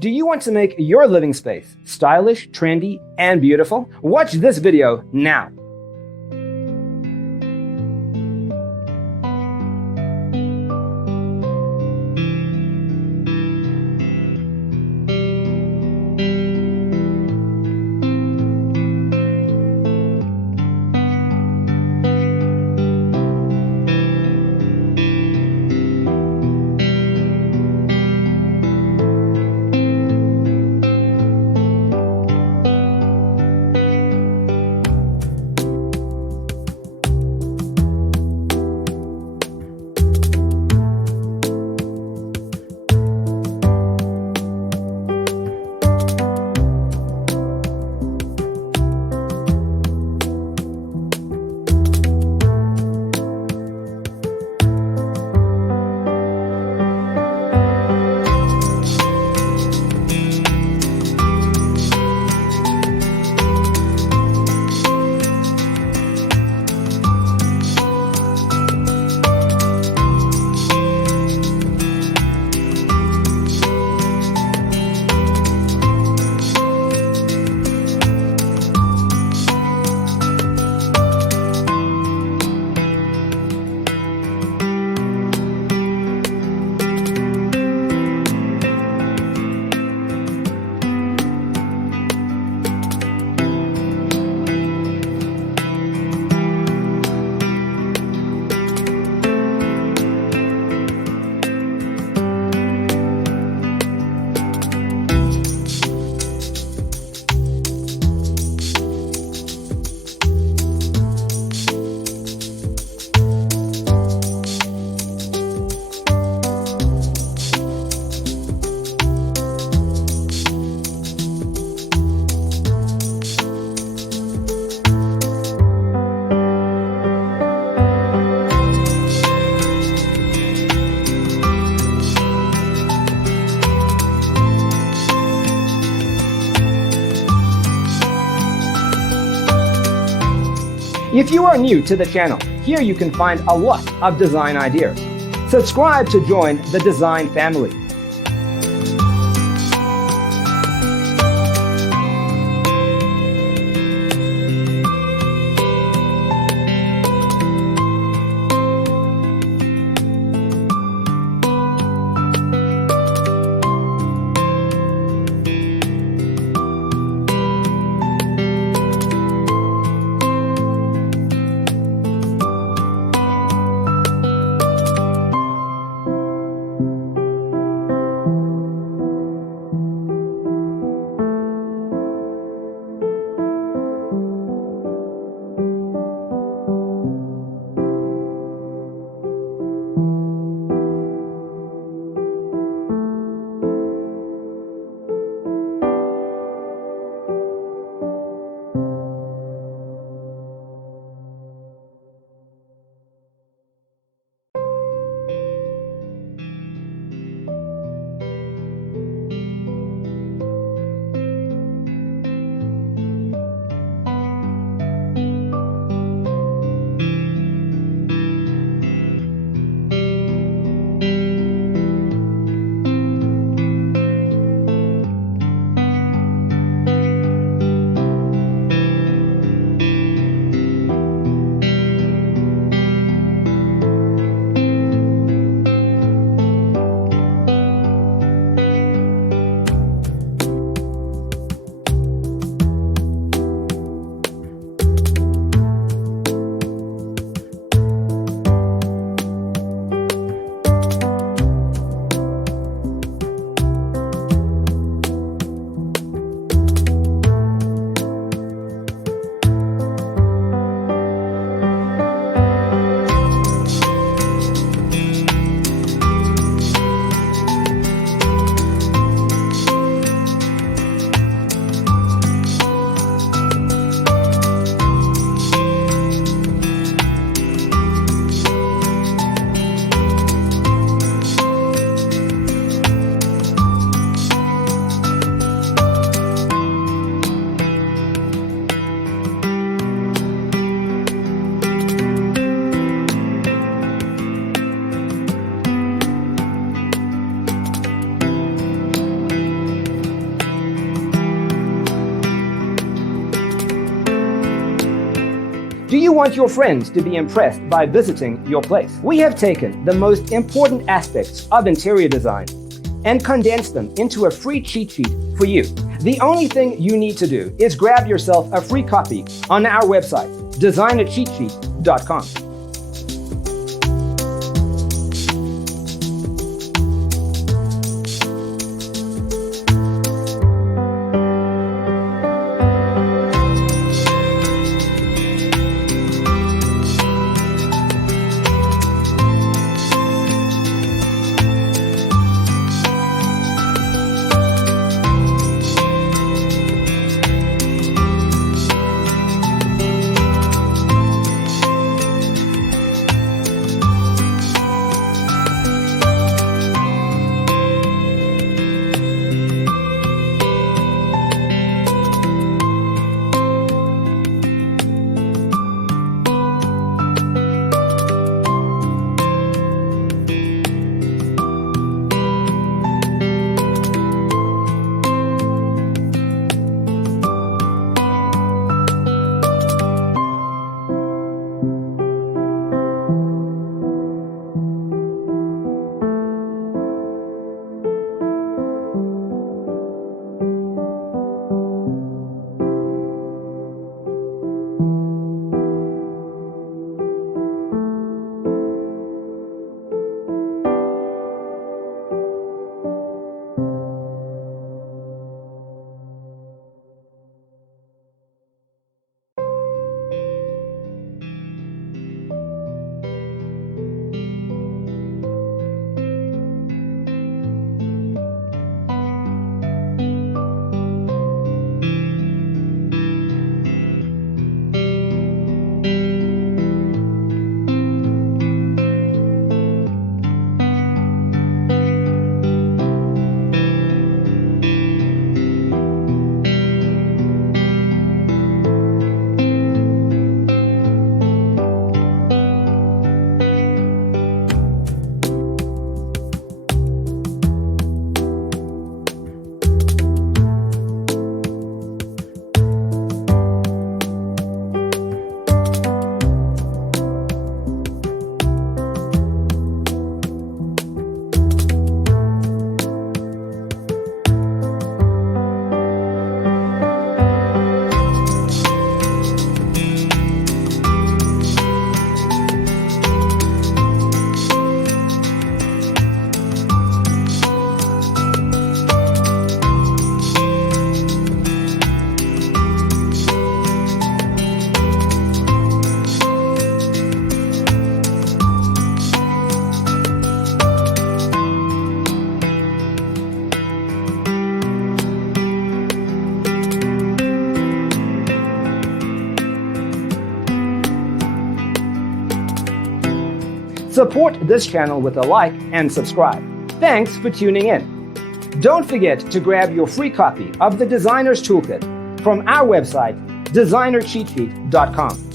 Do you want to make your living space stylish, trendy, and beautiful? Watch this video now. If you are new to the channel, here you can find a lot of design ideas. Subscribe to join the design family. Do you want your friends to be impressed by visiting your place? We have taken the most important aspects of interior design and condensed them into a free cheat sheet for you. The only thing you need to do is grab yourself a free copy on our website, designercheatsheet.com. Support this channel with a like and subscribe. Thanks for tuning in. Don't forget to grab your free copy of the Designer's Toolkit from our website, designercheatsheet.com.